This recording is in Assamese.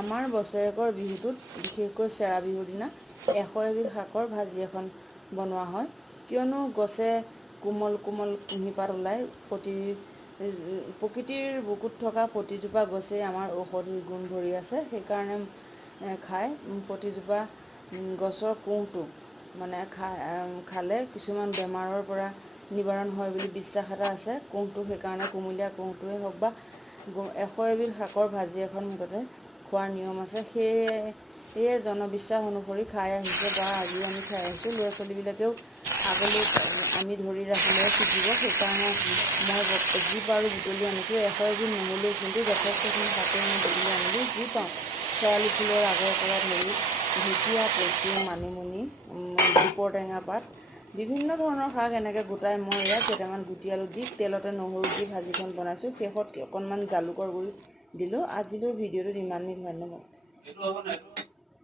আমাৰ বছৰেকৰ বিহুটোত বিশেষকৈ চেৰা বিহুৰ দিনা এশ এবিধ শাকৰ ভাজি এখন বনোৱা হয়। কিয়নো গছে কোমল কোমল কুঁহিপাত ওলায় প্ৰতি প্ৰকৃতিৰ বুকুত থকা প্ৰতিজোপা গছেই আমাৰ ঔষধি গুণ ভৰি আছে। সেইকাৰণে খায় প্ৰতিজোপা গছৰ কোঁহটো মানে খা খালে কিছুমান বেমাৰৰ পৰা নিবাৰণ হয় বুলি বিশ্বাস এটা আছে। কোঁহটো সেইকাৰণে কুমলীয়া কোঁহটোৱে হওক বা এশ এবিধ শাকৰ ভাজি এখন মুঠতে খোৱাৰ নিয়ম আছে সেয়ে সেয়ে জনবিশ্বাস অনুসৰি খাই আহিছে বা আজিও আমি খাই আহিছোঁ ল'ৰা ছোৱালীবিলাকেও আগলৈ আমি ধৰি ৰাখিলে শিকিব সেইকাৰণে মই যি পাৰোঁ বুটলি আনিছোঁ এশ এবিধ নহ'লেও কিন্তু যথেষ্টখিনি শাকেই মই বুটলি আনিলোঁ যি পাওঁ। শেৱালি ফুলৰ আগৰ পৰা ধৰি ঢেকীয়া কচু মানিমুনি দুপৰ টেঙা পাত বিভিন্ন ধৰণৰ শাক এনেকৈ গোটাই মই ইয়াত কেইটামান গুটি আলু দি তেলতে নহৰু দি ভাজিখন বনাইছোঁ শেষত অকণমান জালুকৰ গুড়ি দিল আজিলো ভিডিওর রিমান্ড নির্মাণ